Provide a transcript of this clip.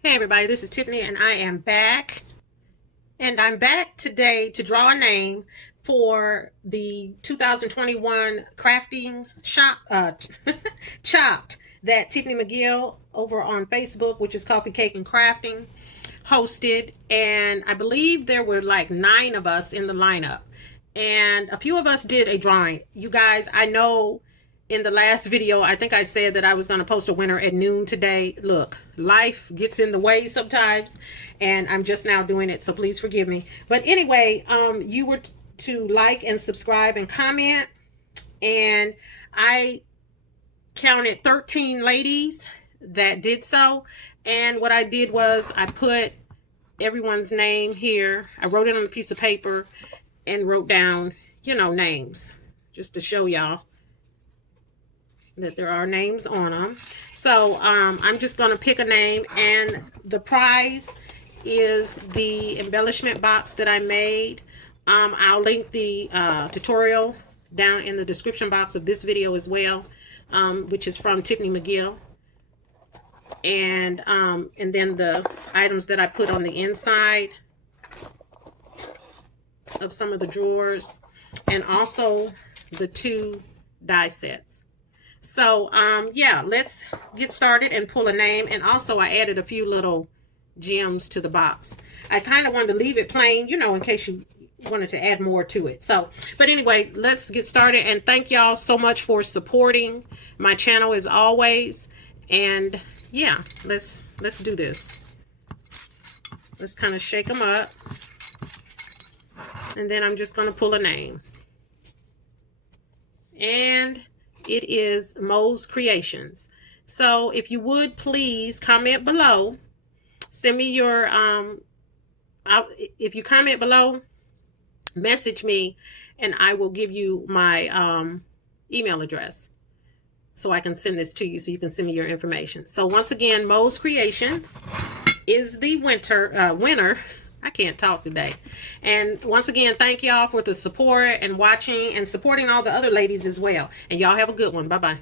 Hey everybody, this is Tiffany and I am back. And I'm back today to draw a name for the 2021 crafting shop chopped that Tiffany McGill over on Facebook, which is Coffee Cake and Crafting, hosted. And I believe there were like 9 of us in the lineup. And a few of us did a drawing. You guys, I know in the last video, I think I said that I was going to post a winner at noon today. Look, life gets in the way sometimes, and I'm just now doing it, so please forgive me. But anyway, you were to like and subscribe and comment, and I counted 13 ladies that did so. And what I did was I put everyone's name here. I wrote it on a piece of paper and wrote down, names just to show y'all that there are names on them. So I'm just going to pick a name, and the prize is the embellishment box that I made. I'll link the tutorial down in the description box of this video as well, which is from Tiffany McGill. And then the items that I put on the inside of some of the drawers, and also the 2 die sets. So yeah, let's get started and pull a name. And also I added a few little gems to the box. I kind of wanted to leave it plain, in case you wanted to add more to it. So, but anyway, let's get started. And thank y'all so much for supporting my channel as always. And yeah, let's do this. Let's kind of shake them up. And then I'm just going to pull a name. And it is Mo's Creations. So if you would please comment below, send me your if you comment below, message me, and I will give you my email address so I can send this to you, so you can send me your information. So once again, Mo's Creations is the winner. I can't talk today. And once again, thank y'all for the support and watching and supporting all the other ladies as well. And y'all have a good one. Bye-bye.